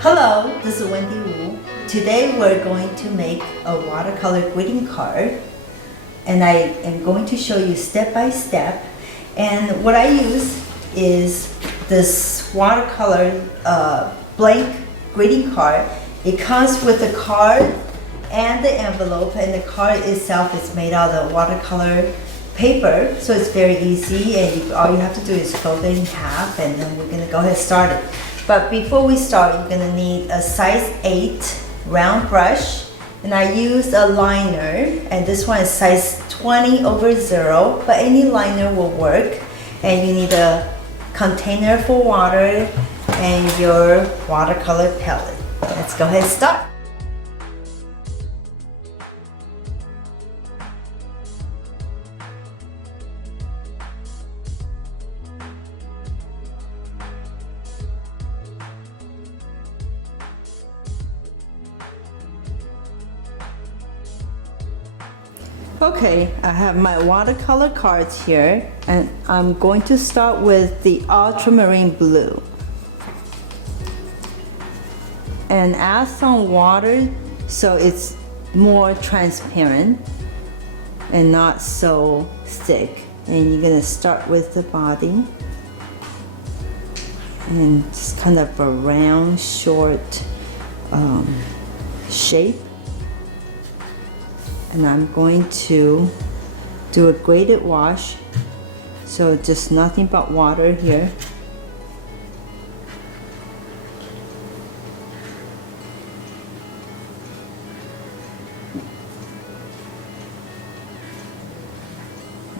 Hello, this is Wendy Wu. Today we're going to make a watercolor greeting card, and I am going to show you step by step. And what I use is this watercolor blank greeting card. It comes with the card and the envelope, and the card itself is made out of watercolor paper, so it's very easy, and all you have to do is fold it in half, and then we're gonna go ahead and start it. But before we start, you're gonna need a size 8 round brush, and I used a liner, and this one is size 20/0, but any liner will work. And you need a container for water and your watercolor palette. Let's go ahead and start. Okay, I have my watercolor cards here, and I'm going to start with the ultramarine blue. And add some water so it's more transparent and not so thick. And you're gonna start with the body. And it's kind of a round, short shape. And I'm going to do a graded wash, so just nothing but water here.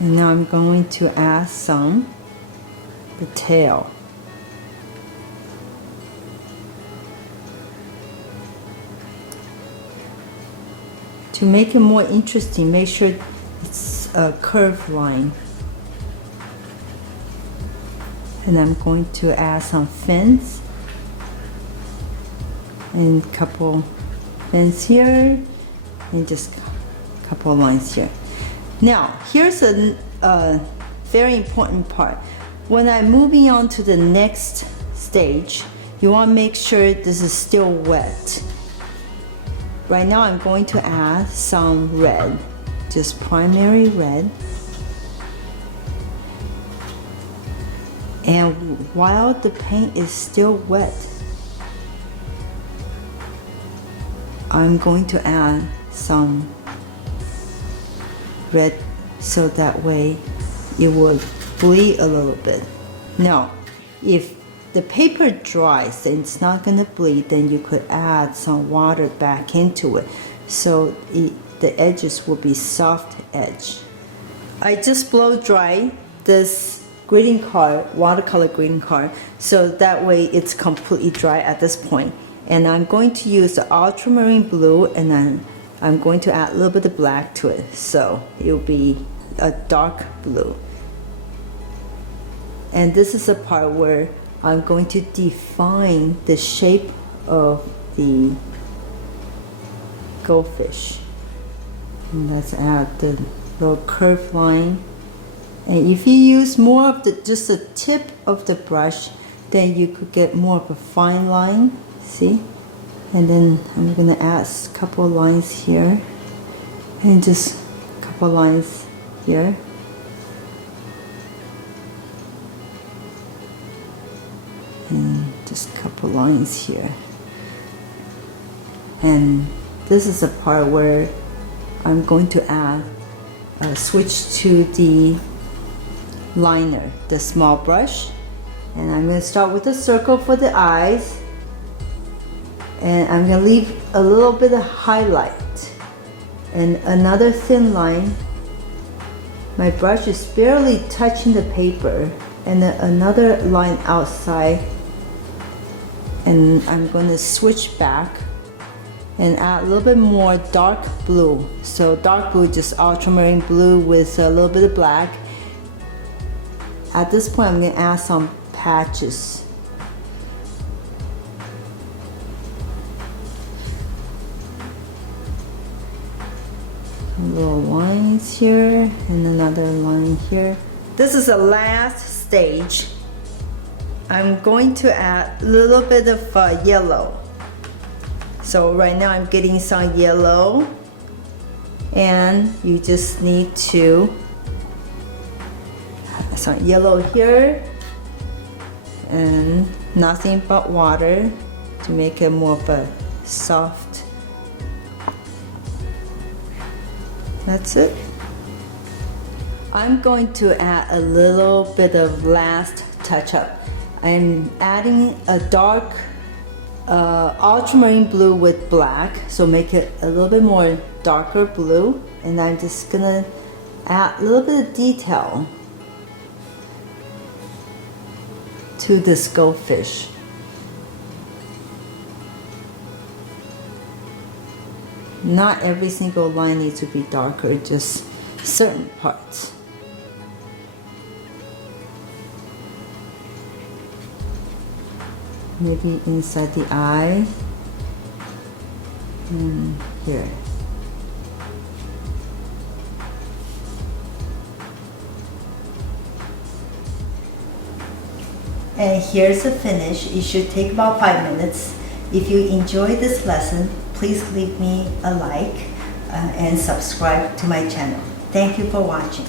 And now I'm going to add some detail. To make it more interesting, make sure it's a curved line. And I'm going to add some fins and a couple fins here and just a couple lines here. Now, here's a very important part. When I'm moving on to the next stage, you want to make sure this is still wet. Right now I'm going to add some red, just primary red. And while the paint is still wet, I'm going to add some red so that way it will bleed a little bit. Now, if the paper dries and it's not going to bleed, then you could add some water back into it, so the edges will be soft edge. I just blow dry this greeting card, watercolor greeting card, so that way it's completely dry at this point. And I'm going to use the ultramarine blue, and then I'm going to add a little bit of black to it, so it will be a dark blue. And this is the part where I'm going to define the shape of the goldfish. And let's add the little curved line. And if you use more of just the tip of the brush, then you could get more of a fine line, see? And then I'm gonna add a couple of lines here, and just a couple of lines here. And just a couple lines here. And this is the part where I'm going to add switch to the liner, the small brush. And I'm going to start with a circle for the eyes, and I'm going to leave a little bit of highlight and another thin line. My brush is barely touching the paper, and then another line outside. And I'm going to switch back and add a little bit more dark blue. So dark blue, just ultramarine blue with a little bit of black. At this point, I'm going to add some patches. Little lines here and another line here. This is the last stage. I'm going to add a little bit of yellow So right now I'm getting some yellow, and you just need to some yellow here and nothing but water to make it more of a soft. That's it. I'm going to add a little bit of last touch up. I'm adding a dark ultramarine blue with black, so make it a little bit more darker blue, and I'm just gonna add a little bit of detail to this goldfish. Not every single line needs to be darker, just certain parts. Maybe inside the eye and here. And here's the finish. It should take about 5 minutes. If you enjoyed this lesson, please leave me a like and subscribe to my channel. Thank you for watching.